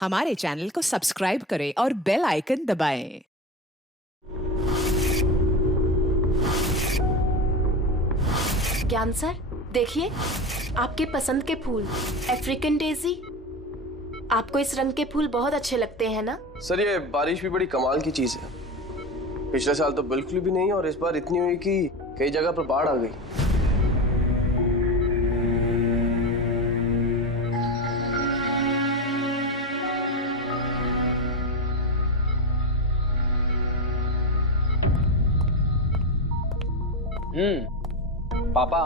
हमारे चैनल को सब्सक्राइब करें और बेल आइकन दबाएं। ज्ञान सर, देखिए आपके पसंद के फूल, अफ्रीकन डेजी। आपको इस रंग के फूल बहुत अच्छे लगते हैं ना? सर ये बारिश भी बड़ी कमाल की चीज है। पिछले साल तो बिल्कुल भी नहीं और इस बार इतनी हुई कि कई जगह पर बाढ़ आ गई। पापा,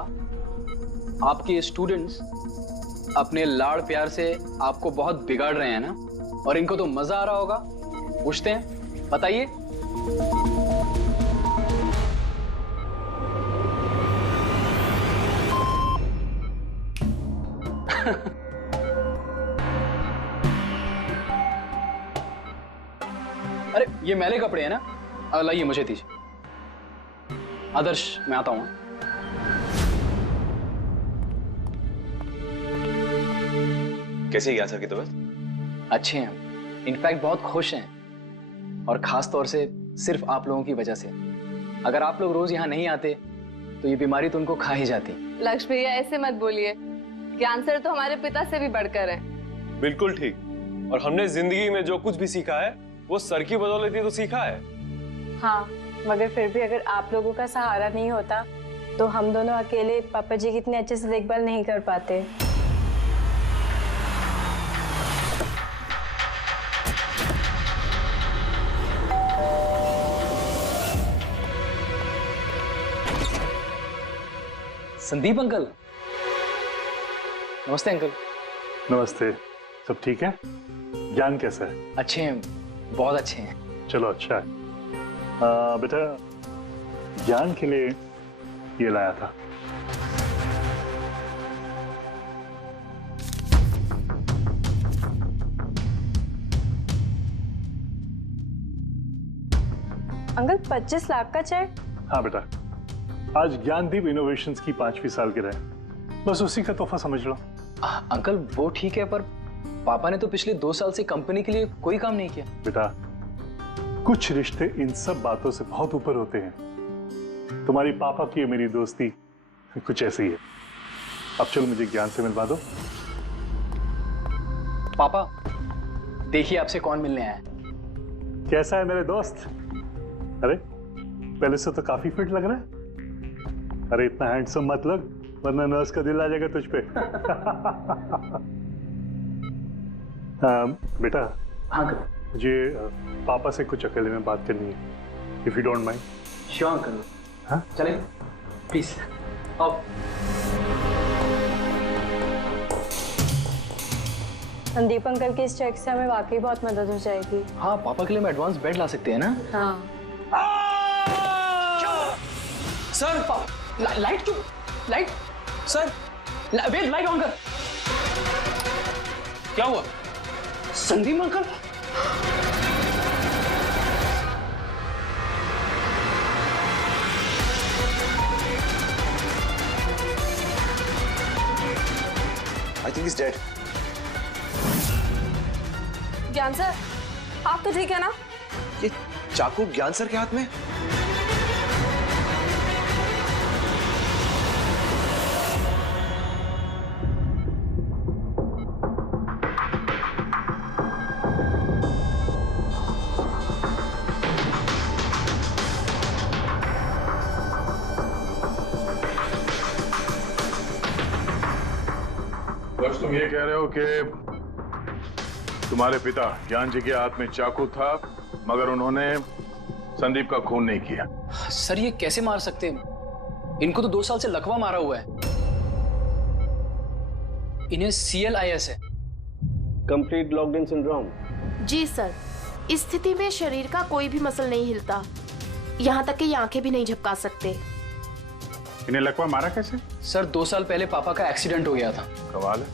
आपके स्टूडेंट्स अपने लाड़ प्यार से आपको बहुत बिगाड़ रहे हैं ना, और इनको तो मजा आ रहा होगा। पूछते हैं, बताइए। अरे ये मैले कपड़े हैं ना, लाइए मुझे दीजिए। आदर्श, मैं आता हूं। कैसी है ज्ञान सर की तबीयत? अच्छे हैं, इनफैक्ट बहुत खुश हैं, और खास तौर से सिर्फ आप लोगों की वजह से। अगर आप लोग रोज यहाँ नहीं आते तो ये बीमारी तो उनको खा ही जाती। लक्ष्य भैया, ऐसे मत बोलिए। ज्ञान सर तो हमारे पिता से भी बढ़कर हैं। बिल्कुल ठीक। और हमने जिंदगी में जो कुछ भी सीखा है वो सर की बदौलत ही तो सीखा है। हाँ, मगर फिर भी अगर आप लोगों का सहारा नहीं होता तो हम दोनों अकेले पापा जी की इतने अच्छे से देखभाल नहीं कर पाते। संदीप अंकल। नमस्ते अंकल। नमस्ते। सब ठीक है? ज्ञान कैसा है? अच्छे हैं, बहुत अच्छे हैं। चलो अच्छा है। बेटा, ज्ञान के लिए ये लाया था। अंकल, 25 लाख का चेक? हाँ बेटा, आज ज्ञानदीप इनोवेशंस की 5वीं सालगिरह है, बस उसी का तोहफा समझ लो। अंकल वो ठीक है, पर पापा ने तो पिछले 2 साल से कंपनी के लिए कोई काम नहीं किया। बेटा, कुछ रिश्ते इन सब बातों से बहुत ऊपर होते हैं। तुम्हारी पापा की और मेरी दोस्ती कुछ ऐसी ही है। अब चलो मुझे ज्ञान से मिलवा दो। पापा, देखिए आपसे कौन मिलने आया है। कैसा है मेरे दोस्त? अरे पहले से तो काफी फिट लग रहा है। अरे इतना हैंडसम मत लग, वरना नर्स का दिल आ जाएगा तुझ पे। बेटा। हाँ अंकल। मुझे पापा से कुछ अकेले में बात करनी है, if you don't mind. Sure uncle. हाँ चले प्लीज आओ। संदीप अंकल के इस चेक से हमें वाकई बहुत मदद हो जाएगी। हाँ, पापा के लिए हम एडवांस बेड ला सकते हैं ना। हाँ। सर, लाइट क्यों? Light sir, wait, light on कर। क्या हुआ? Sandeep uncle. I think is dead. Gyan sir, आप तो ठीक है ना? ये चाकू ज्ञान सर के हाथ में? बस तुम ये कह रहे हो कि तुम्हारे पिता ज्ञान जी के हाथ में चाकू था, मगर उन्होंने संदीप का खून नहीं किया। सर ये कैसे मार सकते हैं? इनको तो 2 साल से लकवा मारा हुआ है। इन्हें CLIS है, कंप्लीट लॉक्ड इन सिंड्रोम। जी सर, इस स्थिति में शरीर का कोई भी मसल नहीं हिलता, यहाँ तक कि ये आंखें भी नहीं झपका सकते। इन्हें लकवा मारा कैसे? सर 2 साल पहले पापा का एक्सीडेंट हो गया था। कमाल है,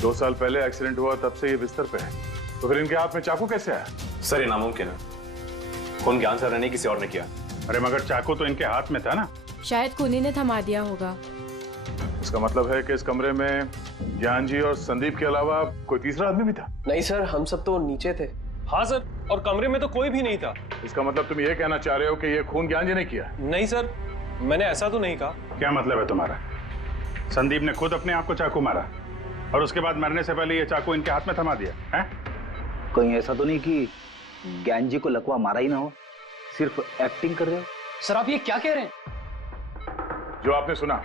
2 साल पहले एक्सीडेंट हुआ, तब से ये बिस्तर पे है, तो फिर इनके हाथ में चाकू कैसे आया? सर ये नामुमकिन है, खून ज्ञान सर ने नहीं किसी और ने किया। अरे मगर चाकू तो इनके हाथ में था ना। शायद कुनी ने थमा दिया होगा। इसका मतलब है कि इस कमरे में ज्ञान जी और संदीप के अलावा कोई तीसरा आदमी भी था? नहीं सर, हम सब तो नीचे थे। हाँ सर, और कमरे में तो कोई भी नहीं था। इसका मतलब तुम ये कहना चाह रहे हो कि ये खून ज्ञान जी ने किया? नहीं सर, मैंने ऐसा तो नहीं कहा। क्या मतलब है तुम्हारा? संदीप ने खुद अपने आप को चाकू मारा और उसके बाद मरने से पहले ये चाकू इनके हाथ में थमा दिया है? कहीं ऐसा तो नहीं कि ज्ञान जी को लकवा मारा ही ना हो, सिर्फ एक्टिंग कर रहे हो? सर आप ये क्या कह रहे हैं? जो आपने सुना,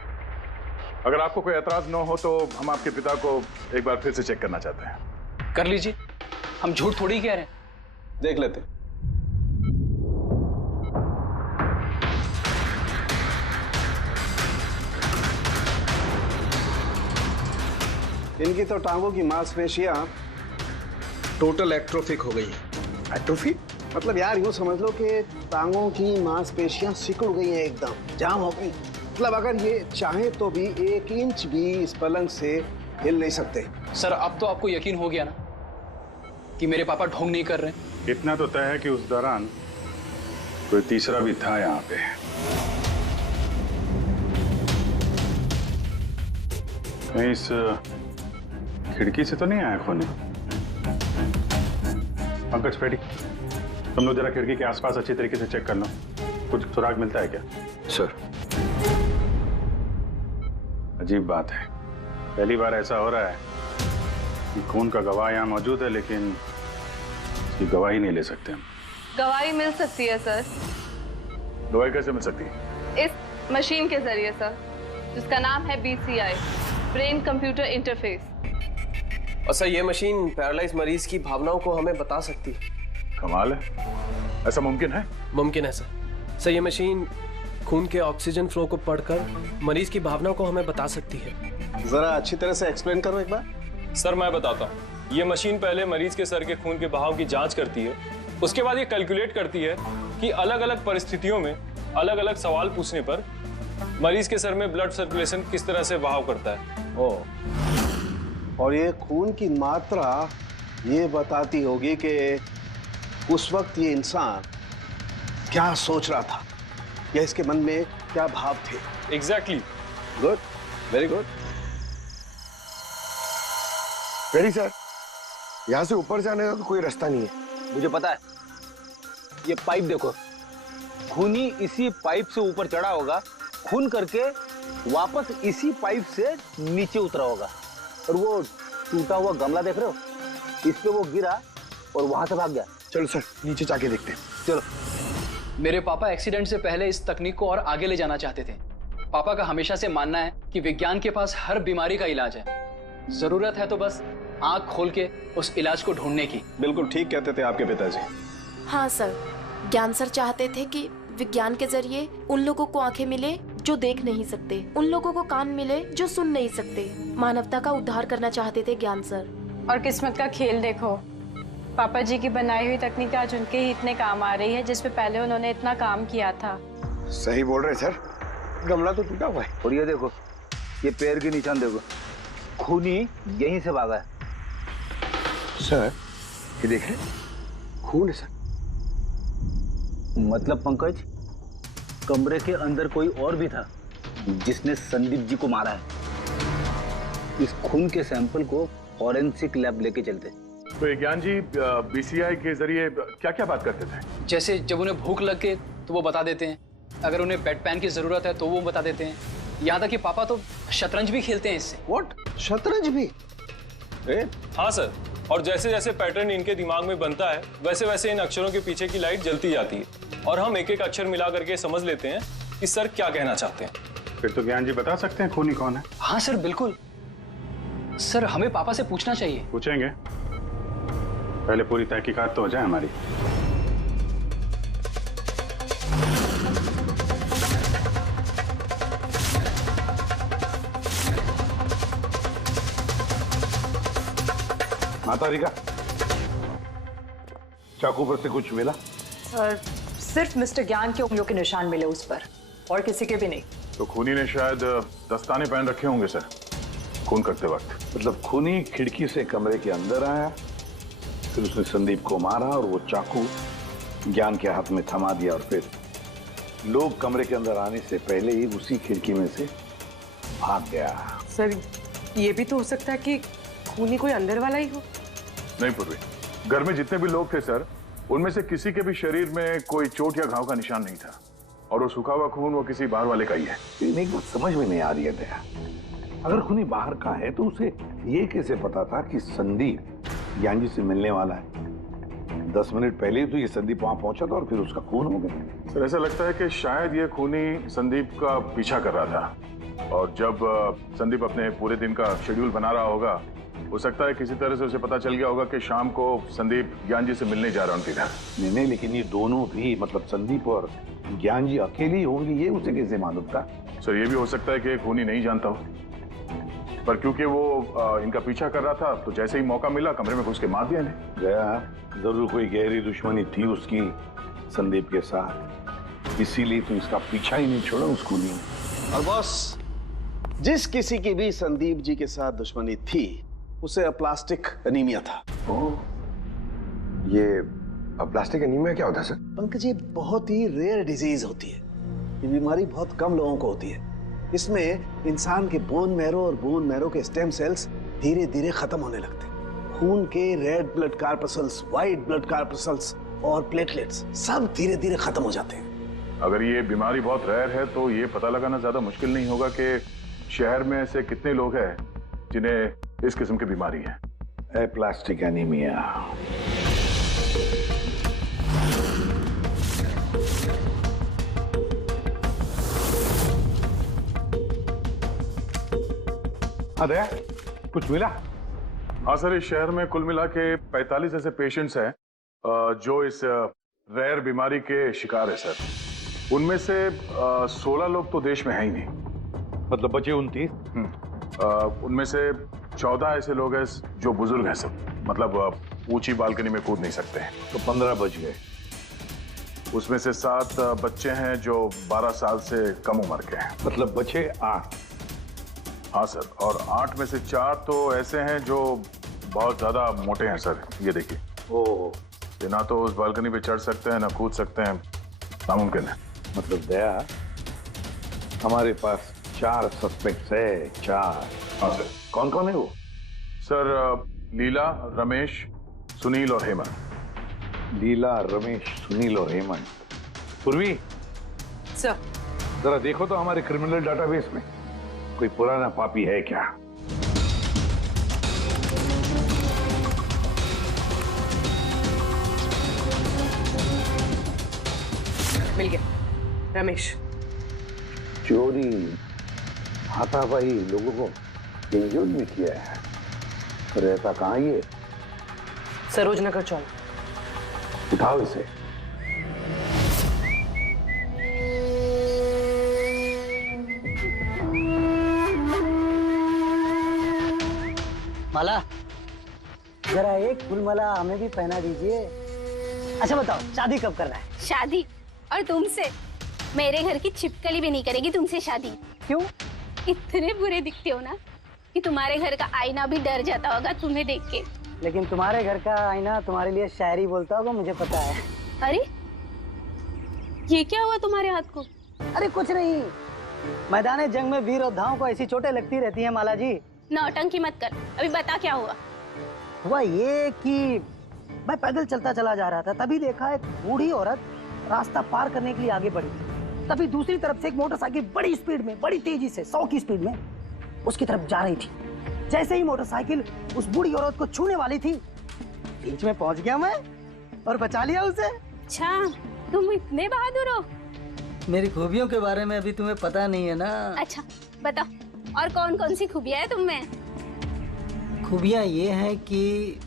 अगर आपको कोई एतराज न हो तो हम आपके पिता को एक बार फिर से चेक करना चाहते हैं। कर लीजिए, हम झूठ थोड़ी कह रहे हैं। देख लेते। इनकी तो टांगों की मांसपेशियां टोटल एट्रोफिक हो गई हैं। एट्रोफी मतलब यार यूं समझ लो कि टांगों की मांसपेशियां सिकुड़ गई हैं, एकदम जाम हो गई। मतलब अगर ये चाहे तो भी 1 इंच भी इस पलंग से हिल नहीं सकते। सर अब तो आपको यकीन हो गया ना कि मेरे पापा ढोंग नहीं कर रहे? इतना तो तय है कि उस दौरान कोई तीसरा भी था यहाँ पे। कहीं इस खिड़की से तो नहीं आया खून? पंकज पेटी, तुम लोग जरा खिड़की के आसपास अच्छी तरीके से चेक कर लो, कुछ सुराग मिलता है क्या? सर अजीब बात है, पहली बार ऐसा हो रहा है कि खून का गवाह यहाँ मौजूद है लेकिन इसकी गवाही नहीं ले सकते हम। गवाही मिल सकती है सर। गवाही कैसे मिल सकती है? इस मशीन के जरिए सर, जिसका नाम है BCI, ब्रेन कंप्यूटर इंटरफेस। और सर ये मशीन पैरालाइज मरीज की भावनाओं को हमें बता सकती है। कमाल है, ऐसा मुमकिन है? मुमकिन है सर। सर ये मशीन खून के ऑक्सीजन फ्लो को पढ़कर मरीज की भावनाओं को हमें बता सकती है। जरा अच्छी तरह से एक्सप्लेन करो एक बार। सर मैं बताता हूँ। ये मशीन पहले मरीज के सर के खून के बहाव की जांच करती है, उसके बाद ये कैलकुलेट करती है कि अलग अलग परिस्थितियों में अलग अलग सवाल पूछने पर मरीज के सर में ब्लड सर्कुलेशन किस तरह से बहाव करता है। और ये खून की मात्रा ये बताती होगी कि उस वक्त ये इंसान क्या सोच रहा था या इसके मन में क्या भाव थे। Exactly. Good, very good. Perry sir, यहाँ से ऊपर जाने का तो कोई रास्ता नहीं है। मुझे पता है, ये पाइप देखो, खूनी इसी पाइप से ऊपर चढ़ा होगा, खून करके वापस इसी पाइप से नीचे उतरा होगा। और वो टूटा हुआ गमला देख रहे हो, इस पे वो गिरा और वहां से भाग गया। चलो सर नीचे जाके देखते हैं। चलो। मेरे पापा एक्सीडेंट से पहले इस तकनीक को और आगे ले जाना चाहते थे। पापा का हमेशा से मानना है कि विज्ञान के पास हर बीमारी का इलाज है, जरूरत है तो बस आंख खोल के उस इलाज को ढूंढने की। बिल्कुल ठीक कहते थे आपके पिताजी। हाँ सर, ज्ञान सर चाहते थे कि विज्ञान के जरिए उन लोगों को आंखें मिले जो देख नहीं सकते, उन लोगों को कान मिले जो सुन नहीं सकते। मानवता का उद्धार करना चाहते थे ज्ञान सर। और किस्मत का खेल देखो, पापा जी की बनाई हुई तकनीक आज उनके ही इतने काम आ रही है जिसपे पहले उन्होंने इतना काम किया था। सही बोल रहे सर, गमला तो टूटा हुआ है। और ये देखो, ये पैर के निशान देखो, खूनी यहीं से भागा है। सर ये देखें, खून है सर। मतलब पंकज, कमरे के अंदर कोई और भी था जिसने संदीप जी को मारा है। इस खून के सैंपल को फॉरेंसिक लैब लेके चलते। तो ज्ञान जी BCI के जरिए क्या क्या बात करते थे? जैसे जब उन्हें भूख लग के तो वो बता देते हैं, अगर उन्हें बेड पैन की जरूरत है तो वो बता देते हैं। यहाँ तक कि पापा तो शतरंज भी खेलते हैं इससे। व्हाट? शतरंज भी? हाँ सर, और जैसे जैसे पैटर्न इनके दिमाग में बनता है वैसे वैसे इन अक्षरों के पीछे की लाइट जलती जाती है और हम एक एक अक्षर मिला करके समझ लेते हैं कि सर क्या कहना चाहते हैं। फिर तो ज्ञान जी बता सकते हैं खूनी कौन है? हाँ सर बिल्कुल। सर हमें पापा से पूछना चाहिए। पूछेंगे, पहले पूरी तहकीकात तो हो जाए हमारी। माता रिका, चाकू पर से कुछ मिला? सर सिर्फ मिस्टर ज्ञान के उंगलियों के निशान मिले उस पर, और किसी के भी नहीं। तो खूनी ने शायद दस्ताने पहन रखे होंगे सर खून करते वक्त। मतलब खूनी खिड़की से कमरे के अंदर आया, फिर उसने संदीप को मारा और वो चाकू ज्ञान के हाथ में थमा दिया और फिर लोग कमरे के अंदर आने से पहले ही उसी खिड़की में से भाग गया। सर ये भी तो हो सकता है कि खूनी कोई अंदर वाला ही हो। नहीं पूर्वी, घर में जितने भी लोग थे सर, उनमें से किसी के भी शरीर में कोई चोट या घाव का निशान नहीं था, और वो सूखा हुआ खून वो किसी बाहर वाले का ही है। एक बात समझ में नहीं आ रही है दया, अगर खूनी बाहर का है तो उसे ये कैसे पता था कि संदीप ज्ञान जी से मिलने वाला है? 10 मिनट पहले ही तो ये संदीप वहां पहुंचा था और फिर उसका खून हो गया। सर ऐसा लगता है कि शायद ये खूनी संदीप का पीछा कर रहा था, और जब संदीप अपने पूरे दिन का शेड्यूल बना रहा होगा, हो सकता है किसी तरह से उसे पता चल गया होगा कि शाम को संदीप ज्ञान जी से मिलने जा रहा है उनके घर। नहीं, लेकिन ये दोनों भी, मतलब संदीप और ज्ञान जी अकेले होंगे, ये उसे कैसे मालूम था? सर ये भी हो सकता है कि खूनी नहीं जानता हो, पर क्योंकि वो इनका पीछा कर रहा था तो जैसे ही मौका मिला कमरे में घुस के मार दिया इन्हें। गया जरूर कोई गहरी दुश्मनी थी उसकी संदीप के साथ, इसीलिए तो इसका पीछा ही नहीं छोड़ा उस खूनी ने। और बॉस, जिस किसी की भी संदीप जी के साथ दुश्मनी थी उसे अप्लास्टिक एनीमिया था। ये प्लास्टिक एनीमिया क्या होता है सर? पंकज, ये बहुत ही रेयर डिजीज होती है, ये बीमारी बहुत कम लोगों को होती है। इसमें इंसान के बोन मैरो और बोन मैरो के स्टेम सेल्स धीरे धीरे खत्म होने लगते हैं। खून के red blood corpuscles, white blood corpuscles और प्लेटलेट्स सब धीरे धीरे खत्म हो जाते हैं। अगर ये बीमारी बहुत रेयर है तो ये पता लगाना ज्यादा मुश्किल नहीं होगा कि शहर में ऐसे कितने लोग हैं जिन्हें इस किस्म की बीमारी है। Aplastic anaemia. दया, कुछ मिला? हाँ सर, इस शहर में कुल मिला के 45 ऐसे पेशेंट्स हैं जो इस रेयर बीमारी के शिकार है सर। उनमें से 16 लोग तो देश में है ही नहीं, मतलब बचे 29। उनमें से 14 ऐसे लोग हैं जो बुजुर्ग हैं सब, मतलब ऊंची बालकनी में कूद नहीं सकते हैं। तो 15 बच गए। उसमें से 7 बच्चे हैं जो 12 साल से कम उम्र के हैं, मतलब बचे 8। हाँ सर, और 8 में से 4 तो ऐसे हैं जो बहुत ज्यादा मोटे हैं सर। ये देखिए, ये ना तो उस बालकनी पे चढ़ सकते हैं ना कूद सकते हैं, नामुमकिन है। मतलब दया, हमारे पास 4 सस्पेक्ट्स है। 4? हाँ सर। कौन कौन है वो? सर लीला, रमेश, सुनील और हेमंत। लीला, रमेश, सुनील और हेमंत। पूर्वी सर, जरा देखो तो हमारे क्रिमिनल डाटाबेस में कोई पुराना पापी है क्या? मिल गया, रमेश। चोरी, हाथापाई, लोगों को इंजर्ड भी किया है। रहता कहाँ ये? सरोज नगर चौक। उठाओ इसे। माला, जरा एक फूल माला हमें भी पहना दीजिए। अच्छा बताओ, शादी कब करना है? शादी? और तुमसे? मेरे घर की छिपकली भी नहीं करेगी तुमसे शादी। क्यों? इतने बुरे दिखते हो ना कि तुम्हारे घर का आईना भी डर जाता होगा तुम्हें देख के। लेकिन तुम्हारे घर का आईना तुम्हारे लिए शायरी बोलता होगा, मुझे पता है। अरे ये क्या हुआ तुम्हारे हाथ को? अरे कुछ नहीं, मैदान जंग में वीर योद्धाओं को ऐसी चोटें लगती रहती हैं माला जी। नौटंकी मत कर, अभी बता क्या हुआ। हुआ ये कि मैं पैदल चलता चला जा रहा था, तभी देखा एक बूढ़ी औरत रास्ता पार करने के लिए आगे बढ़ी। तभी दूसरी तरफ से एक मोटरसाइकिल बड़ी स्पीड में, बड़ी तेजी से 100 की स्पीड में उसकी तरफ जा रही थी। जैसे ही मोटरसाइकिल उस बूढ़ी औरत को छूने वाली थी, बीच में पहुंच गया मैं और बचा लिया उसे। अच्छा, तुम इतने बहादुर हो। मेरी खूबियों के बारे में अभी तुम्हें पता नहीं है ना। अच्छा बताओ, और कौन कौन सी खूबियां है तुम में? खूबियां ये हैं कि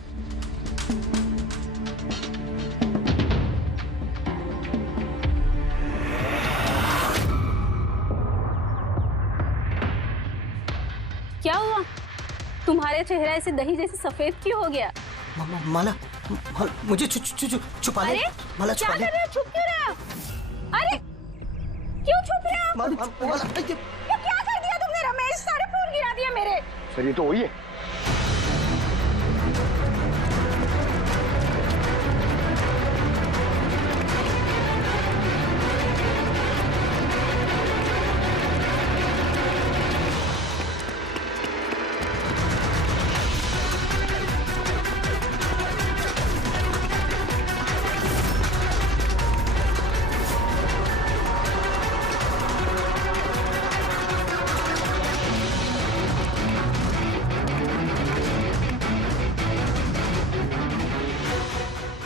क्या हुआ? तुम्हारे चेहरा ऐसे दही जैसे सफेद क्यों हो गया? माला, मुझे छुपा ले। अरे माला, क्या कर रहे हो? छुप क्यों रहे हो? अरे क्यों छुप रहे हो? ये क्या कर दिया तुमने रमेश? सारे फोन गिरा दिए मेरे। सर ये तो वही है।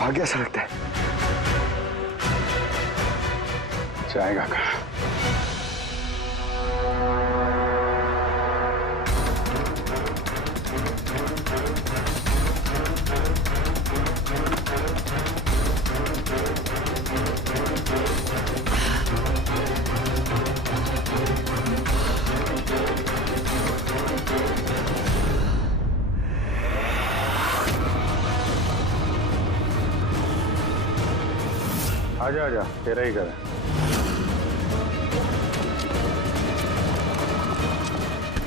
भाग गया सा लगता है। जाएगा कहाँ? आजा आजा, तेरा ही घर है।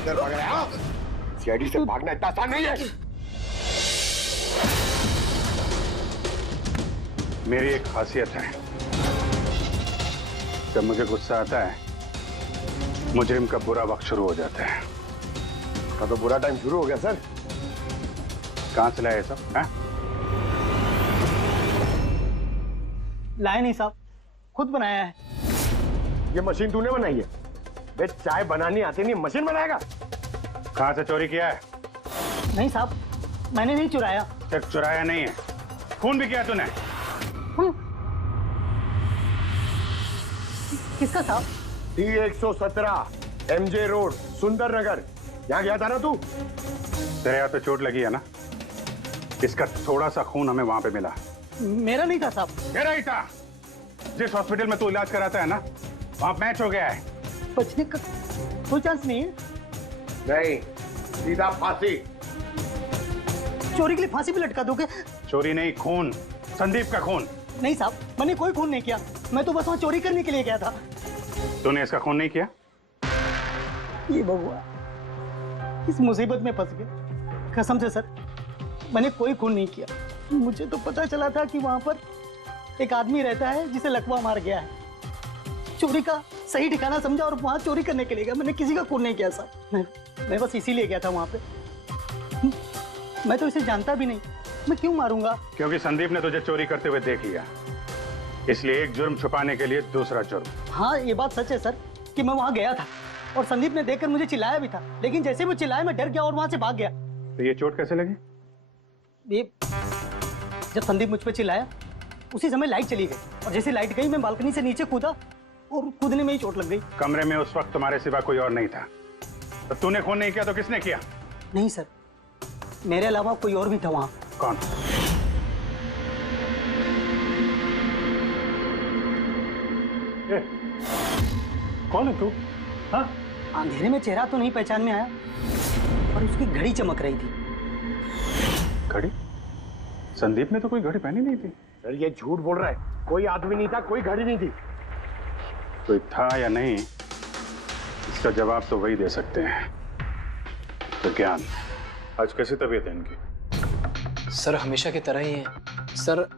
भाग रहा है? सीआईडी से भागना इतना आसान नहीं है। मेरी एक खासियत है, जब मुझे गुस्सा आता है मुजरिम का बुरा वक्त शुरू हो जाता है। तो बुरा टाइम शुरू हो गया सर। कहाँ से लाए सब? हैं? लाए नहीं साहब, खुद बनाया है। ये मशीन तूने बनाई है? बे चाय बनानी आती नहीं, मशीन बनाएगा? कहाँ से चोरी किया है? नहीं साहब, मैंने नहीं चुराया। सिर्फ चुराया नहीं है, खून भी किया तूने। किसका साहब? T117 MJ रोड सुंदर नगर, यहाँ गया था ना तू? तेरे हाथ पे चोट लगी है ना, इसका थोड़ा सा खून हमें वहां पे मिला। मेरा नहीं था साहब। मेरा ही था। जिस हॉस्पिटल में तू इलाज कराता है ना, वहां मैच हो गया है। बचने का कोई चांस नहीं है। नहीं, सीधा फांसी। चोरी के लिए फांसी भी लटका दोगे? चोरी नहीं, खून, संदीप का खून। नहीं साहब, मैंने कोई खून नहीं किया, मैं तो बस वहां चोरी करने के लिए गया था। तूने इसका खून नहीं किया? ये बबुआ इस मुसीबत में फंस गया। कसम से सर, मैंने कोई खून नहीं किया। मुझे तो पता चला था कि वहां पर एक आदमी रहता है जिसे लकवा मार गया है। चोरी का सही ठिकाना समझा और वहां चोरी करने के लिए गया। मैंने किसी का खून नहीं किया सर। मैं बस इसीलिए गया था वहां पे। मैं तो इसे जानता भी नहीं, मैं क्यों मारूंगा? क्योंकि संदीप ने तुझे चोरी करते हुए देख लिया, इसलिए एक जुर्म छुपाने के लिए दूसरा जुर्म। हाँ, ये बात सच है सर कि मैं वहां गया था और संदीप ने देखकर मुझे चिल्लाया भी था, लेकिन जैसे वो चिल्लाया मैं डर गया और वहां से भाग गया। तो ये चोट कैसे लगी? ये जब संदीप मुझ पर चिल्लाया उसी समय लाइट चली गई और जैसे लाइट गई मैं बालकनी से नीचे कूदा और कूदने में ही चोट लग गई। कमरे में उस वक्त तुम्हारे सिवा कोई और नहीं था, तो तूने खून नहीं किया तो किसने किया? नहीं सर, मेरे अलावा कोई और भी था वहां। कौन? कौन है तू? हाँ? अंधेरे में चेहरा तो नहीं पहचान में आया और उसकी घड़ी चमक रही थी। घड़ी? संदीप ने तो कोई घड़ी पहनी नहीं थी। सर ये झूठ बोल रहा है, कोई आदमी नहीं था, कोई घड़ी नहीं थी। कोई था या नहीं, इसका जवाब तो वही दे सकते हैं। तो ज्ञान, आज कैसी तबीयत है इनकी? सर हमेशा की तरह ही है। सर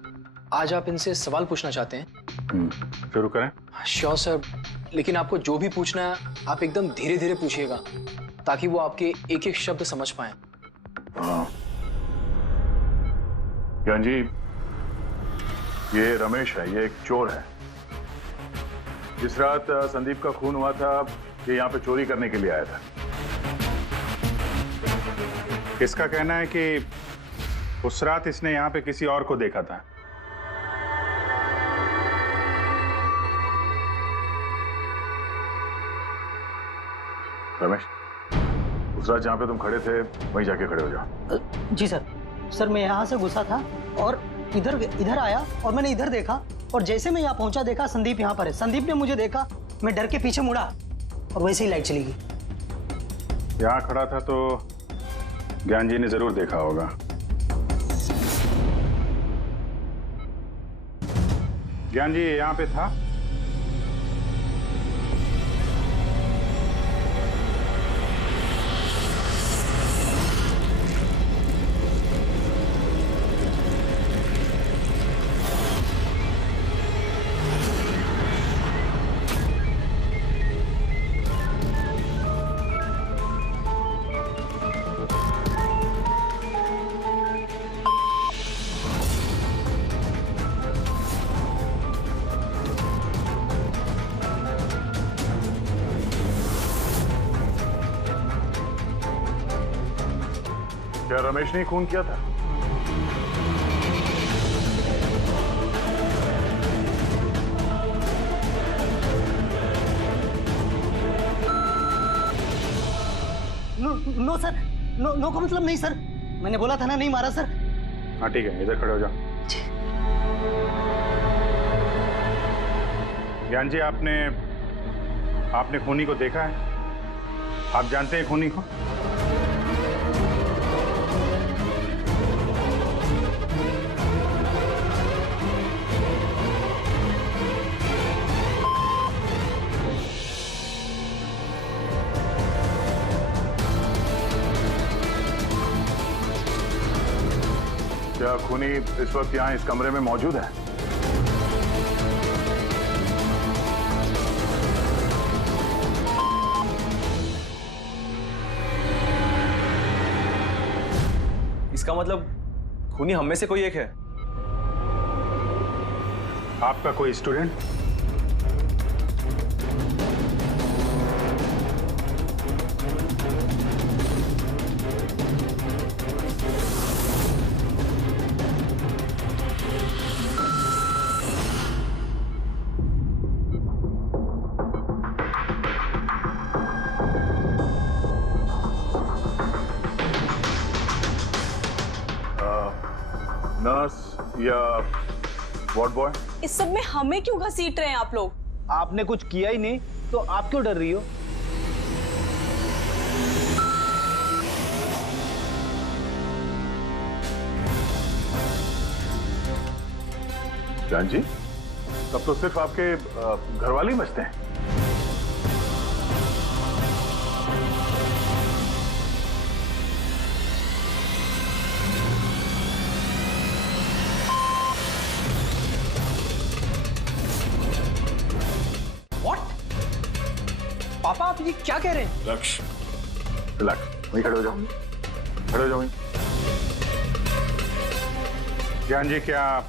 आज आप इनसे सवाल पूछना चाहते हैं? शुरू करें? श्योर सर, लेकिन आपको जो भी पूछना है आप एकदम धीरे धीरे पूछिएगा ताकि वो आपके एक एक शब्द समझ पाए। हाँ। ज्ञान जी, ये रमेश है, ये एक चोर है। जिस रात संदीप का खून हुआ था, ये यहाँ पे चोरी करने के लिए आया था। इसका कहना है कि उस रात इसने यहाँ पे किसी और को देखा था। रमेश, उस रात जहाँ पे तुम खड़े थे वहीं जाके खड़े हो जाओ। जी सर। सर मैं यहाँ से घुसा था और इधर आया और मैंने इधर देखा और जैसे मैं यहाँ पहुंचा देखा संदीप यहाँ पर है। संदीप ने मुझे देखा, मैं डर के पीछे मुड़ा और वैसे ही लाइट चली गई। यहाँ खड़ा था तो ज्ञान जी ने जरूर देखा होगा। ज्ञान जी यहाँ पे था? क्या रमेश ने खून किया था? नो सर, नो का मतलब नहीं सर, मैंने बोला था ना नहीं मारा सर। हाँ ठीक है, इधर खड़े हो जाओ। ज्ञान जी, आपने खूनी को देखा है? आप जानते हैं खूनी को? क्या खूनी इस वक्त यहाँ इस कमरे में मौजूद है? इसका मतलब खूनी हम में से कोई एक है। आपका कोई स्टूडेंट? नर्स या वार्ड बॉय? इस सब में हमें क्यों घसीट रहे हैं आप लोग? आपने कुछ किया ही नहीं तो आप क्यों डर रही हो? जान जी, तब तो सिर्फ आपके घर वाले ही बचते हैं। पापा आप ये क्या कह रहे हैं? लक्ष्य, रिलैक्स, वहीं खड़े हो जाओ, खड़े हो जाओ वहीं। ज्ञान जी, क्या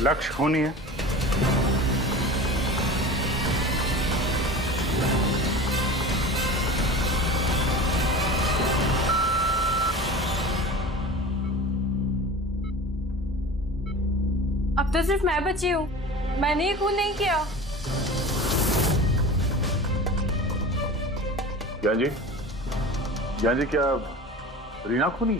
लक्ष्य खूनी है? अब तो सिर्फ मैं बची हूँ, मैंने ये खून नहीं किया। ज्ञान जी, क्या रीना खूनी?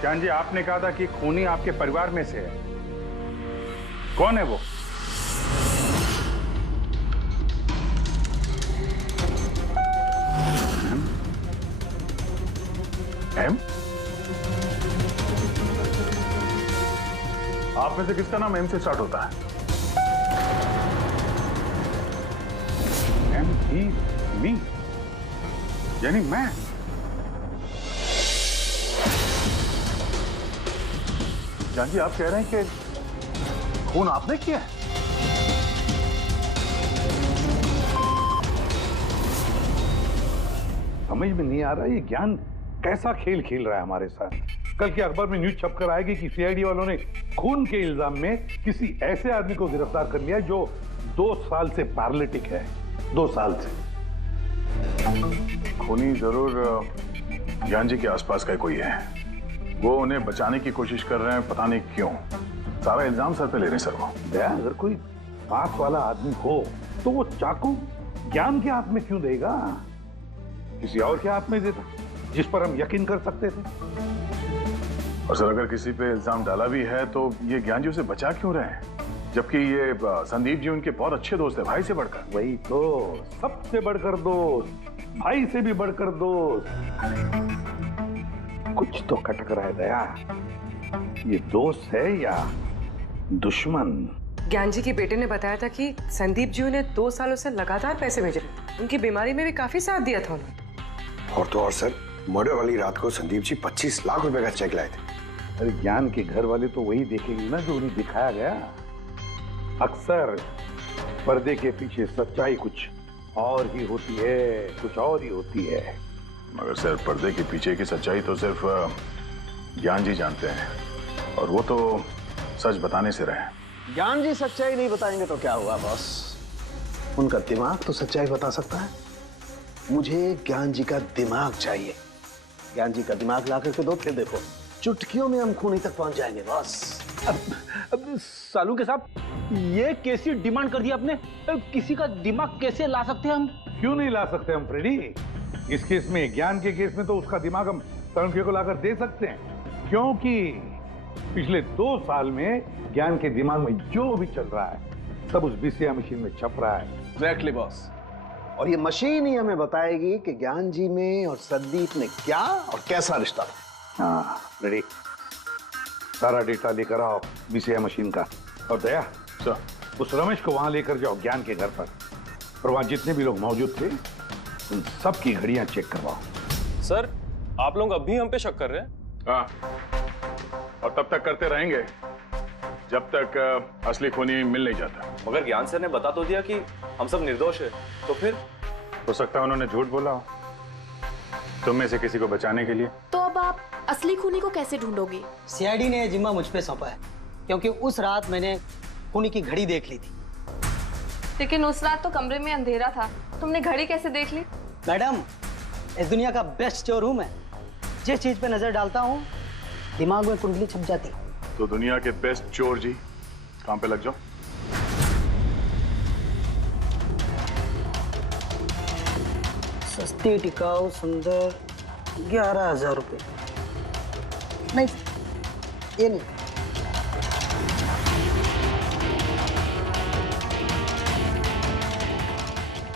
ज्ञान जी, आपने कहा था कि खूनी आपके परिवार में से है। कौन है वो? एम? आप में से किसका नाम एम से स्टार्ट होता है? एम ही मी, यानी मैं। जान जी, आप कह रहे हैं कि खून आपने किया है? समझ में नहीं आ रहा ये ज्ञान कैसा खेल खेल रहा है हमारे साथ। कल के अखबार में न्यूज छपकर आएगी कि सीआईडी वालों ने खून के इल्जाम में किसी ऐसे आदमी को गिरफ्तार कर लिया जो 2 साल से पैरालिटिक है। 2 साल से। खूनी जरूर ज्ञान जी के आसपास का कोई है। वो उन्हें बचाने की कोशिश कर रहे हैं, पता नहीं क्यों। सारा इल्जाम सर पे ले रहे हैं सर वो। अगर कोई पास वाला आदमी हो तो वो चाकू ज्ञान के हाथ में क्यों देगा? किसी और के हाथ में देता जिस पर हम यकीन कर सकते थे। और सर, अगर किसी पे इल्जाम डाला भी है तो ये ज्ञान जी उसे बचा क्यों रहे हैं? जबकि ये संदीप जी उनके बहुत अच्छे दोस्त है, भाई से बढ़कर। वही तो, सबसे बढ़कर दोस्त, भाई से भी बढ़कर दोस्त। कुछ तो खटक रहा है दया। ये दोस्त है या दुश्मन? ज्ञान जी के बेटे ने बताया था कि संदीप जी उन्हें 2 सालों से लगातार पैसे भेज रहे थे। उनकी बीमारी में भी काफी साथ दिया था उन्होंने। और तो और सर, मर्डर वाली रात को संदीप जी 25 लाख रुपए का चेक लाए थे। अरे ज्ञान के घर वाले तो वही देखेंगे ना जो उन्हें दिखाया गया। अक्सर पर्दे के पीछे सच्चाई कुछ और ही होती है, कुछ और ही होती है। मगर सर, पर्दे के पीछे की सच्चाई तो सिर्फ ज्ञान जी जानते हैं, और वो तो सच बताने से रहे। ज्ञान जी सच्चाई नहीं बताएंगे तो क्या हुआ बॉस? उनका दिमाग तो सच्चाई बता सकता है। मुझे ज्ञान जी का दिमाग चाहिए। ज्ञान जी का दिमाग ला करके दो, फिर देखो चुटकियों में हम खूनी तक पहुंच जाएंगे बॉस। अब सालू के साहब, ये कैसी डिमांड कर दी आपने? किसी का दिमाग कैसे ला सकते हैं हम? क्यों नहीं ला सकते हम फ्रेडी? इस केस में, ज्ञान के केस में तो उसका दिमाग हम तनुखे को लाकर दे सकते हैं, क्योंकि पिछले 2 साल में ज्ञान के दिमाग में जो भी चल रहा है सब उस बीसीआई मशीन में छप रहा है। Exactly boss. और ये मशीन ही हमें बताएगी कि ज्ञान जी में और संदीप में क्या और कैसा रिश्ता था। हाँ रेडी, सारा डेटा लेकर आओ बीसीआई मशीन का। और दया सर, उस रमेश को वहां लेकर जाओ ज्ञान के घर पर, और वहां जितने भी लोग मौजूद थे उन सब की घड़ियां चेक करवाओ। सर, आप लोग अब भी हम पे शक कर रहे हैं? हाँ, और तब तक करते रहेंगे जब तक असली खूनी मिल नहीं जाता। मगर ज्ञान सर ने बता तो दिया कि हम सब निर्दोष है, तो फिर? हो सकता है उन्होंने झूठ बोला हो तुम में से किसी को बचाने के लिए। तो अब आप असली खूनी को कैसे ढूंढोगे? सीआईडी ने जिम्मा मुझ पे सौंपा है, क्योंकि उस रात मैंने खूनी की घड़ी देख ली थी। लेकिन उस रात तो कमरे में अंधेरा था, तुमने घड़ी कैसे देख ली? मैडम, इस दुनिया का बेस्ट चोर हूं मैं। जिस चीज पे नजर डालता हूं दिमाग में कुंडली छप जाती। तो दुनिया के बेस्ट चोर जी, काम पे लग जाओ। सस्ती टिकाऊ सुंदर 11,000 रुपए। नहीं, ये नहीं।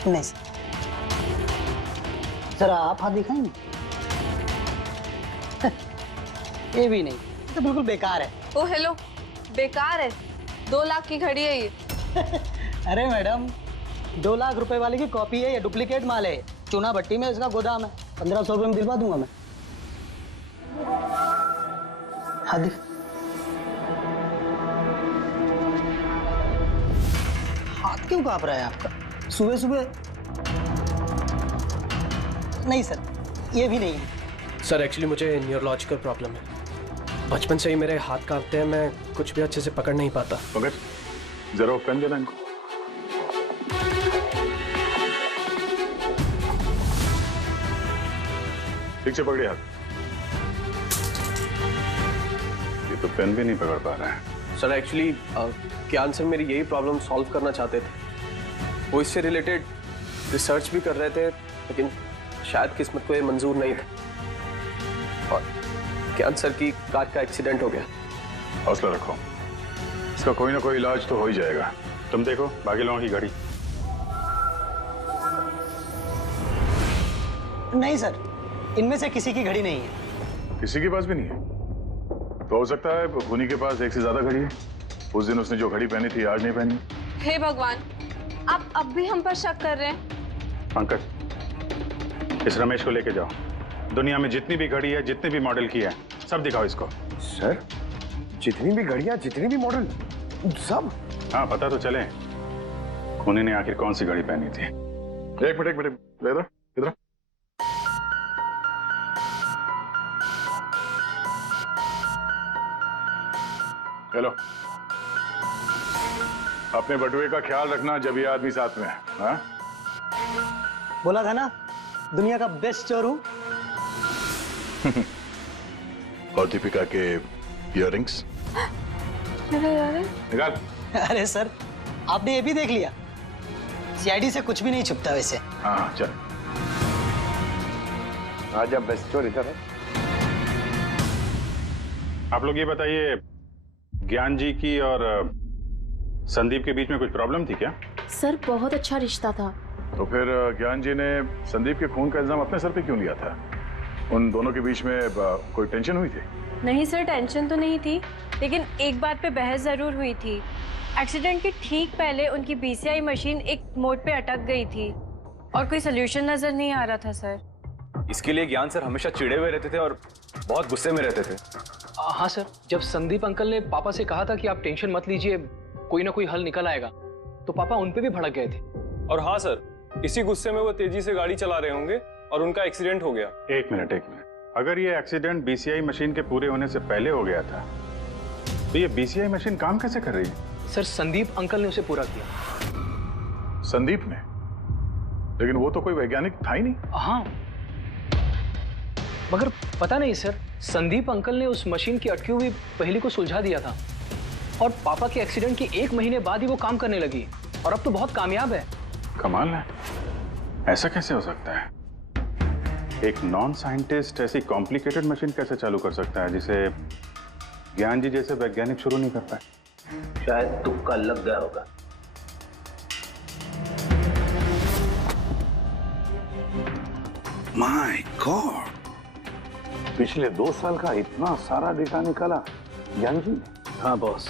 नहीं सर, जरा आप हाथ दिखाएंगे? ये भी नहीं, ये तो बिल्कुल बेकार है। ओ हेलो, बेकार है? 2 लाख की घड़ी है ये। अरे मैडम, 2 लाख रुपए वाले की कॉपी है, ये डुप्लीकेट माल है। चूना भट्टी में इसका गोदाम है, 1500 रुपए में दिलवा दूंगा मैं। हाँ दिख। हाथ क्यों कांप रहा है आपका सुबह सुबह? नहीं सर, ये भी नहीं है। सर एक्चुअली मुझे न्यूरोलॉजिकल प्रॉब्लम है, बचपन से ही मेरे हाथ कांपते हैं, मैं कुछ भी अच्छे से पकड़ नहीं पाता। मगर जरा पेन देना इनको। ठीक से पकड़िए हाथ। ये तो पेन भी नहीं पकड़ पा रहा है। सर एक्चुअली ज्ञान सर मेरी यही प्रॉब्लम सॉल्व करना चाहते थे। वो इससे रिलेटेड रिसर्च भी कर रहे थे, लेकिन शायद किस्मत को ये मंजूर नहीं था और ज्ञान सर की कार का एक्सीडेंट हो गया। हौसला रखो, इसका कोई ना कोई इलाज तो हो ही जाएगा। तुम देखो बाकी लोगों की घड़ी। नहीं सर, इनमें से किसी की घड़ी नहीं है। किसी के पास भी नहीं है? तो हो सकता है खूनी के पास एक से ज्यादा घड़ी है। उस दिन उसने जो घड़ी पहनी थी आज नहीं पहनी। हे भगवान, आप अब भी हम पर शक कर रहे हैं? पंकज, इस रमेश को लेके जाओ। दुनिया में जितनी भी घड़ी है, जितनी भी मॉडल की है, सब दिखाओ इसको। सर, जितनी भी घड़ियां, जितनी भी मॉडल, सब? हाँ, पता तो चले खूनी ने आखिर कौन सी घड़ी पहनी थी। एक मिनट इधर इधर। चलो, अपने बटुए का ख्याल रखना जब ये आदमी साथ में है। हाँ? बोला था ना, दुनिया का बेस्ट चोर हूं। और दीपिका के इयररिंग्स निकाल। अरे सर, आपने ये भी देख लिया? सीआईडी से कुछ भी नहीं छुपता वैसे। हाँ चल। आज अब बेस्ट चोर इधर है। आप लोग ये बताइए, ज्ञान जी की और संदीप के बीच में कुछ प्रॉब्लम थी क्या? सर, बहुत अच्छा रिश्ता था। तो फिर ज्ञान जी ने संदीप के खून का इल्जाम अपने सर पे क्यों लिया था? उन दोनों के बीच में कोई टेंशन हुई थी? नहीं सर, टेंशन तो नहीं थी, लेकिन एक बात पे बहस जरूर हुई थी। एक्सीडेंट के ठीक पहले उनकी बीसीआई मशीन एक मोड़ पे अटक गई थी और कोई सोल्यूशन नजर नहीं आ रहा था सर। इसके लिए ज्ञान सर हमेशा चिढ़े हुए रहते थे और बहुत गुस्से में रहते थे। हाँ सर, जब संदीप अंकल ने पापा से कहा था कि आप टेंशन मत लीजिए, कोई ना कोई हल निकल आएगा, तो पापा उन पे भी भड़क गए थे। और हाँ सर, इसी गुस्से में वो तेजी से गाड़ी चला रहे होंगे और उनका एक्सीडेंट हो गया। एक मिनट। अगर ये एक्सीडेंट बीसीआई मशीन के पूरे होने से पहले हो गया था, तो ये बीसीआई मशीन काम कैसे कर रही है? सर, संदीप अंकल ने उसे पूरा किया। संदीप ने? लेकिन वो तो कोई वैज्ञानिक था ही नहीं। हाँ, मगर पता नहीं सर, संदीप अंकल ने उस मशीन की अटकी हुई पहेली को सुलझा दिया था और पापा के एक्सीडेंट के 1 महीने बाद ही वो काम करने लगी और अब तो बहुत कामयाब है। कमाल है, ऐसा कैसे हो सकता है? एक नॉन साइंटिस्ट ऐसी कॉम्प्लिकेटेड मशीन कैसे चालू कर सकता है जिसे ज्ञान जी जैसे वैज्ञानिक शुरू नहीं कर पाए? शायद तुक्का लग गया होगा। माय गॉड, पिछले 2 साल का इतना सारा डेटा निकाला ज्ञान जी ने। हाँ बॉस,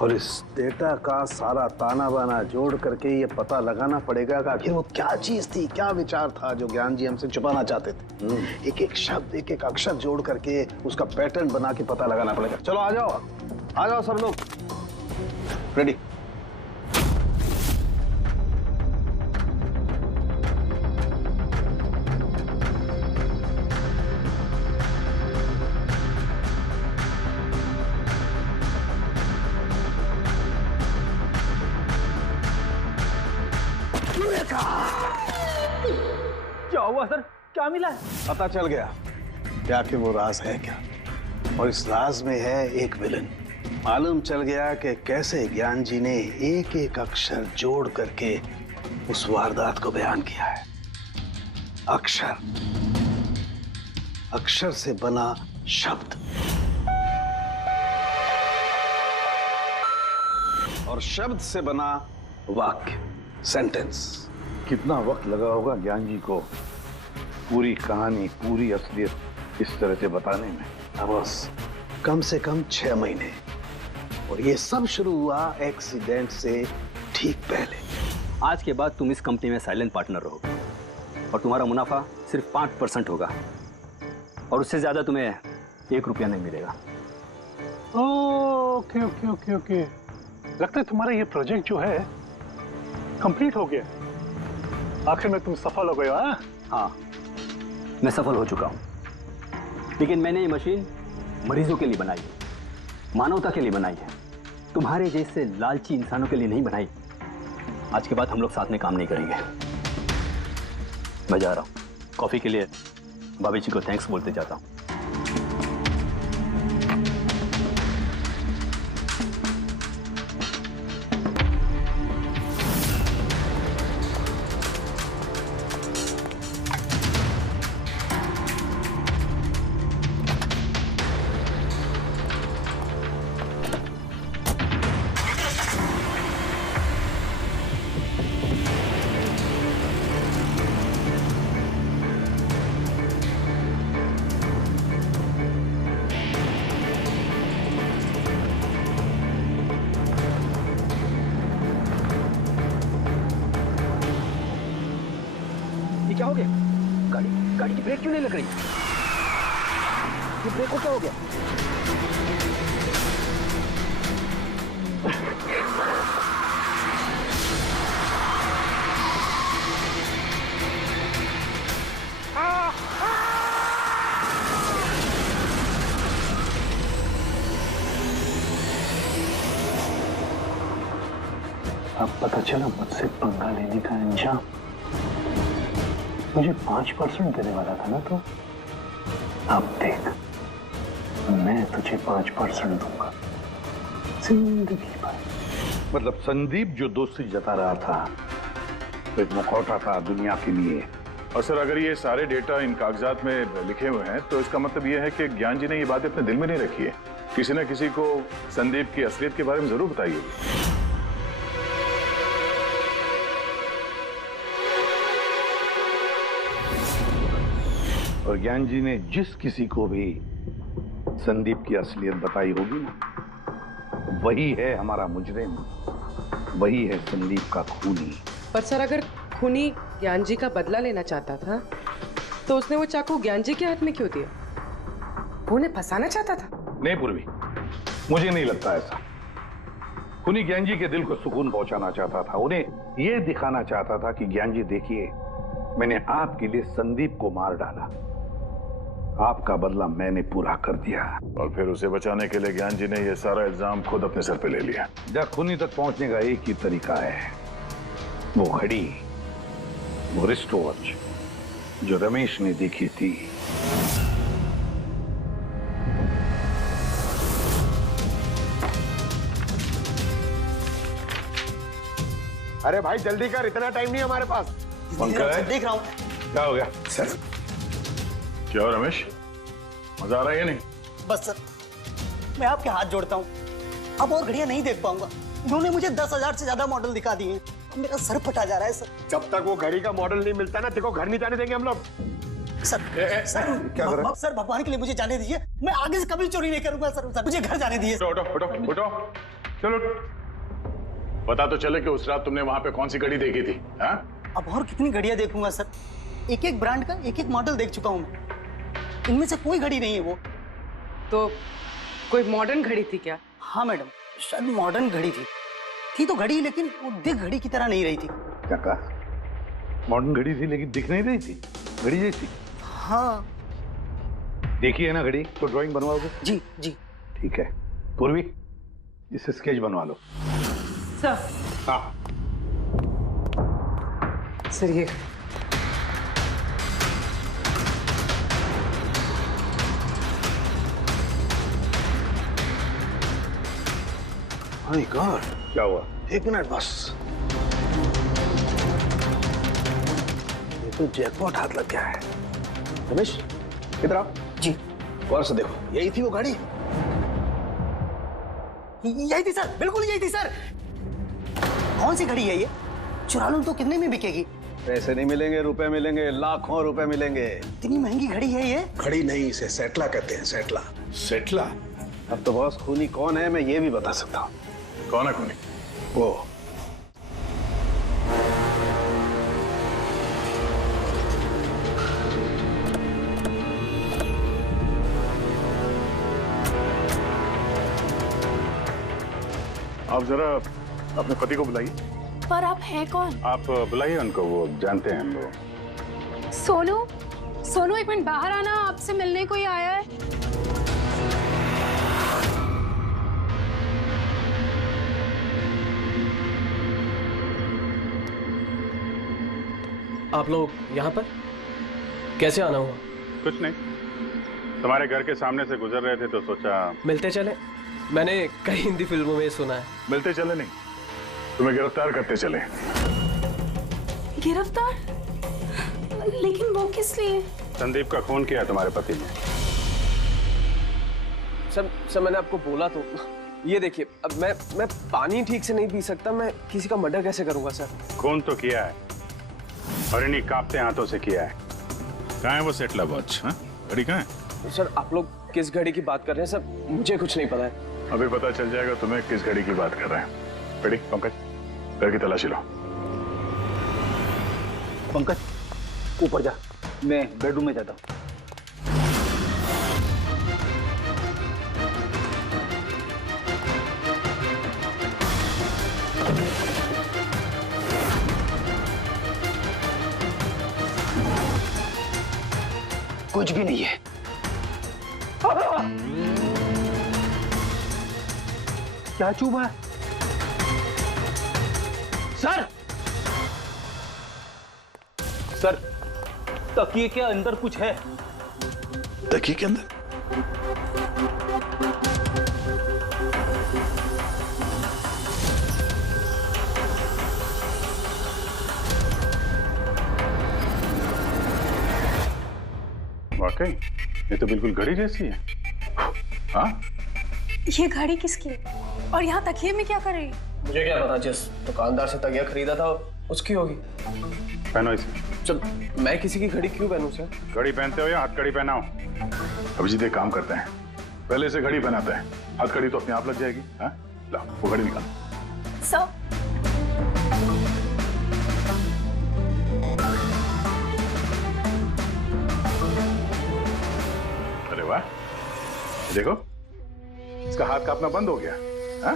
और इस डेटा का सारा ताना बाना जोड़ करके ये पता लगाना पड़ेगा कि आखिर वो क्या चीज थी, क्या विचार था जो ज्ञान जी हमसे छुपाना चाहते थे। एक एक शब्द, एक एक अक्षर जोड़ करके उसका पैटर्न बना के पता लगाना पड़ेगा। चलो आ जाओ सब लोग, रेडी। क्या हुआ सर, क्या मिला? पता चल गया कि आखिर वो राज है क्या, और इस राज में है एक विलन। मालूम चल गया कि कैसे ज्ञान जी ने एक एक अक्षर जोड़ करके उस वारदात को बयान किया है। अक्षर से बना शब्द, और शब्द से बना वाक्य, सेंटेंस। कितना वक्त लगा होगा ज्ञान जी को पूरी कहानी, पूरी असलियत इस तरह से बताने में? बस कम से कम 6 महीने, और ये सब शुरू हुआ एक्सीडेंट से ठीक पहले। आज के बाद तुम इस कंपनी में साइलेंट पार्टनर रहोगे और तुम्हारा मुनाफा सिर्फ 5% होगा और उससे ज्यादा तुम्हें 1 रुपया नहीं मिलेगा। ओके ओके ओके ओके, लगता है तुम्हारा ये प्रोजेक्ट जो है कंप्लीट हो गया। आखिर में तुम सफल हो गए हो। हाँ, मैं सफल हो चुका हूं, लेकिन मैंने ये मशीन मरीजों के लिए बनाई है, मानवता के लिए बनाई है, तुम्हारे जैसे लालची इंसानों के लिए नहीं बनाई। आज के बाद हम लोग साथ में काम नहीं करेंगे। मैं जा रहा हूं, कॉफी के लिए भाभी जी को थैंक्स बोलते जाता हूं। क्या हो गया? गाड़ी की ब्रेक क्यों नहीं लग रही? ये ब्रेक को क्या हो गया? अब पता चला मुझसे पंगा लेने का अंजाम। मुझे 5% देने वाला था ना तो, अब देख मैं तुझे 5% दूंगा जिंदगी भर। मतलब संदीप जो दोस्ती जता रहा था तो एक मुखौटा था दुनिया के लिए। और सर अगर ये सारे डेटा इन कागजात में लिखे हुए हैं तो इसका मतलब ये है कि ज्ञान जी ने ये बात अपने दिल में नहीं रखी है। किसी न किसी को संदीप की असलियत के बारे में जरूर बताई होगी। और ज्ञान जी ने जिस किसी को भी संदीप की असलियत बताई होगी ना, वही है हमारा मुजरिम, वही है संदीप का खूनी। पर सर अगर खूनी ज्ञान जी का बदला लेना चाहता था तो उसने वो चाकू ज्ञान जी के हाथ में क्यों दिया? वो उन्हें फंसाना चाहता था? नहीं पूर्वी, मुझे नहीं लगता ऐसा। खूनी ज्ञान जी के दिल को सुकून पहुंचाना चाहता था, उन्हें यह दिखाना चाहता था कि ज्ञान जी देखिए, मैंने आपके लिए संदीप को मार डाला, आपका बदला मैंने पूरा कर दिया। और फिर उसे बचाने के लिए ज्ञान जी ने यह सारा इल्जाम खुद अपने सर पे ले लिया। जब खूनी तक पहुंचने का एक ही तरीका है, वो घड़ी वो रिस्ट वॉच जो रमेश ने देखी थी। अरे भाई जल्दी कर, इतना टाइम नहीं हमारे पास। पंकज देख रहा हूँ। क्या हो गया सर? क्या हो रमेश, मजा आ रहा है या नहीं? बस सर, मैं आपके हाथ जोड़ता हूँ, अब और घड़ियां नहीं देख पाऊंगा। इन्होंने मुझे 10,000 से ज्यादा मॉडल दिखा दिए हैं, मेरा सर फटा जा रहा है सर। जब तक वो घड़ी का मॉडल नहीं मिलता ना, देखो घर नहीं जाने देंगे हम लोग। सर क्या कर रहे हो? सर भगवान के लिए मुझे जाने दीजिए, मैं आगे से कभी चोरी नहीं करूंगा सर, मुझे घर जाने दीजिए। उठो उठो उठो उठो, चलो पता तो चले कि उस रात तुमने वहां पे कौन सी घड़ी देखी थी। हाँ? अब और कितनी घड़ियां देखूंगा सर, एक एक ब्रांड का एक एक मॉडल देख चुका हूँ मैं, इनमें से कोई घड़ी नहीं है वो। तो कोई मॉडर्न घड़ी थी क्या? हाँ मैडम, शायद मॉडर्न घड़ी थी तो घड़ी, लेकिन वो दिख घड़ी की तरह नहीं रही थी। क्या कहा? मॉडर्न घड़ी थी लेकिन दिख नहीं रही थी, घड़ी जैसी? हाँ। देखी है ना घड़ी, तो ड्राइंग बनवाओगे? जी जी। ठीक है पूर्वी, इसे स्केच बनवा लो। सर। हाँ सर ये माय गॉड, क्या हुआ? एक मिनट बस, ये तो जैकपॉट हाथ लग गया है। रमेश इधर आओ। जी। गौर से देखो, यही थी वो गाड़ी? यही थी सर, बिल्कुल यही थी सर। कौन सी घड़ी है ये? चुरा लूं तो कितने में बिकेगी? पैसे नहीं मिलेंगे, रुपए मिलेंगे, लाखों रुपए मिलेंगे। इतनी महंगी घड़ी है ये? घड़ी नहीं, इसे सेटला कहते हैं, सेटला। सेटला? अब तो बॉस खूनी कौन है मैं ये भी बता सकता हूँ। कौन है खूनी? वो आप जरा अपने पति को बुलाइए। पर आप हैं कौन? आप बुलाइए उनको, वो जानते हैं हम लोग। सोनू, सोनू एक मिनट बाहर आना, आपसे मिलने कोई आया है। आप लोग यहाँ पर कैसे आना हुआ? कुछ नहीं, तुम्हारे घर के सामने से गुजर रहे थे तो सोचा मिलते चले। मैंने कई हिंदी फिल्मों में सुना है। मिलते चले नहीं, तुम्हें गिरफ्तार करते चले। गिरफ्तार? लेकिन वो किस लिए? संदीप का खून किया तुम्हारे पति ने। सर मैंने आपको बोला तो, ये देखिए, अब मैं पानी ठीक से नहीं पी सकता, मैं किसी का मर्डर कैसे करूंगा सर? खून तो किया है और इन्हीं कांपते हाथों से किया है। कहाँ है वो सेटला वॉच? घड़ी कहाँ है? सर आप लोग किस घड़ी की बात कर रहे हैं सर? मुझे कुछ नहीं पता है। अभी पता चल जाएगा तुम्हें किस घड़ी की बात कर रहे हैं। बेटी पंकज, घर की तलाशी लो। पंकज ऊपर जा, मैं बेडरूम में जाता हूँ। कुछ भी नहीं है। क्या चुभा? सर, सर तकिए के अंदर कुछ है। तकिए के अंदर? वाकई ये तो बिल्कुल घड़ी जैसी है। हाँ? ये घड़ी किसकी है? और यहाँ तकिए में क्या कर रही है? मुझे क्या पता, जिस दुकानदार से तकिया खरीदा था उसकी होगी। पहनो इसे। जब मैं किसी की घड़ी क्यों पहनूं सर? घड़ी पहनते हो या हथकड़ी पहनाओ? अभिजीत एक काम करते हैं, पहले इसे घड़ी पहनाते हैं, हथकड़ी तो अपने आप लग जाएगी। हाँ? ला वो घड़ी निकाल। सर अरे वाह, देखो इसका हाथ कांपना बंद हो गया। हाँ?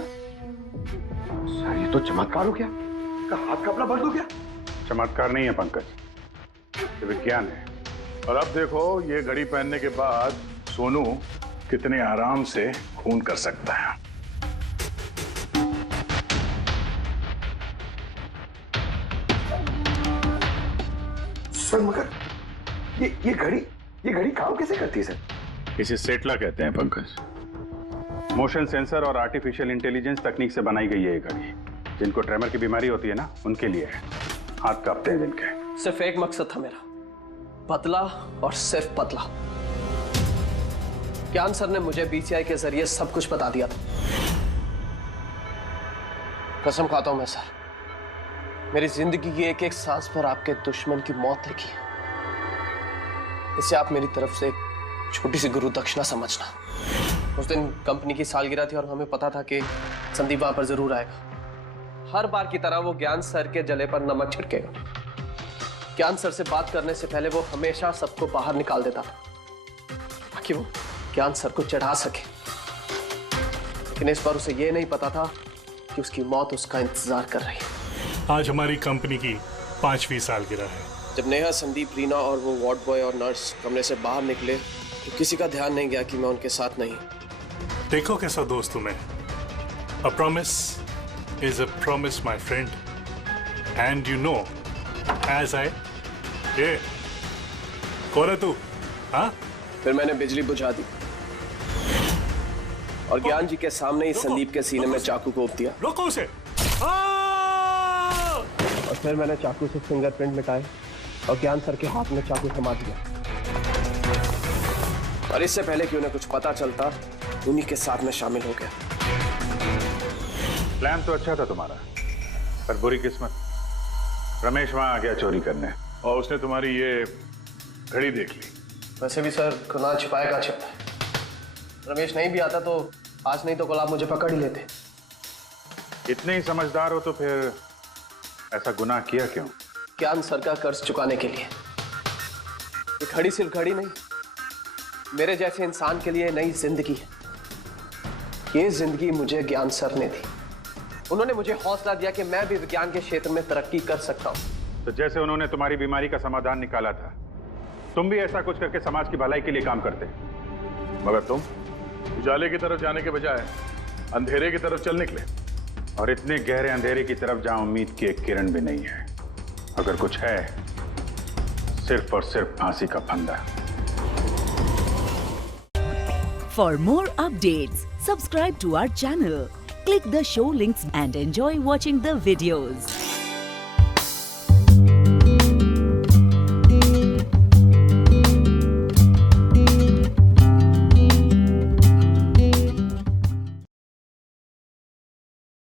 सर ये तो चमत्कार हो गया, इसका हाथ कांपना बंद हो गया। चमत्कार नहीं है पंकज, ये विज्ञान है। और अब देखो ये घड़ी पहनने के बाद सोनू कितने आराम से खून कर सकता है। सर मगर ये घड़ी काम कैसे करती है सर? इसे सेटला कहते हैं पंकज। मोशन सेंसर और आर्टिफिशियल इंटेलिजेंस तकनीक से बनाई गई है ये घड़ी। जिनको ट्रेमर की बीमारी होती है ना, उनके लिए है। हाथ कांपते हैं जिनके। सिर्फ एक मकसद था मेरा, पतला और सिर्फ पतला। ज्ञान सर ने मुझे बीसीआई के जरिए सब कुछ बता दिया था। कसम खाता हूं मैं सर, मेरी जिंदगी की एक एक सांस पर आपके दुश्मन की मौत लिखी है। इसे आप मेरी तरफ से एक छोटी सी गुरु दक्षिणा समझना। उस दिन कंपनी की सालगिरह थी और हमें पता था कि संदीप वहां पर जरूर आएगा। हर बार की तरह वो ज्ञान सर के जले पर नमक छिड़केगा। ज्ञान सर से बात करने से पहले वो हमेशा सबको बाहर निकाल देता था ताकि वो ज्ञान सर को चढ़ा सके। लेकिन इस बार उसे ये नहीं पता था कि उसकी मौत उसका इंतजार कर रही है। आज हमारी कंपनी की 5वीं सालगिरह है। जब नेहा, संदीप, रीना और वो वार्ड बॉय और नर्स कमरे से बाहर निकले तो किसी का ध्यान नहीं गया कि मैं उनके साथ नहीं। देखो कैसा दोस्त हूं मैं। A promise is a promise, my friend. And you know, as I... ये कौन है तू? हाँ? फिर मैंने बिजली बुझा दी और ज्ञान जी के सामने ही संदीप के सीने में चाकू घोंप दिया। रोको उसे! और फिर मैंने चाकू से फिंगरप्रिंट मिटाए और ज्ञान सर के हाथ में चाकू थमा दिया। और इससे पहले कि उन्हें कुछ पता चलता, उन्हीं के साथ में शामिल हो गया। प्लान तो अच्छा था तुम्हारा, पर बुरी किस्मत, रमेश वहां आ गया चोरी करने और उसने तुम्हारी ये घड़ी देख ली। वैसे भी सर, गुनाह छिपाए का छिपता है। रमेश नहीं भी आता तो आज नहीं तो कल आप मुझे पकड़ ही लेते। इतने ही समझदार हो तो फिर ऐसा गुनाह किया क्यों? ज्ञान सर का कर्ज चुकाने के लिए। ये घड़ी सिर्फ घड़ी नहीं, मेरे जैसे इंसान के लिए नई जिंदगी है। ये जिंदगी मुझे ज्ञान सर ने दी। उन्होंने मुझे हौसला दिया कि मैं भी विज्ञान के क्षेत्र में तरक्की कर सकता हूं। तो जैसे उन्होंने तुम्हारी बीमारी का समाधान निकाला था, तुम भी ऐसा कुछ करके समाज की भलाई के लिए काम करते। मगर तुम उजाले की तरफ जाने के बजाय अंधेरे की तरफ चल निकले, और इतने गहरे अंधेरे की तरफ जहां उम्मीद की एक किरण भी नहीं है। अगर कुछ है, सिर्फ और सिर्फ फांसी का फंदा। For more updates, subscribe to our channel, click the show links and enjoy watching the videos.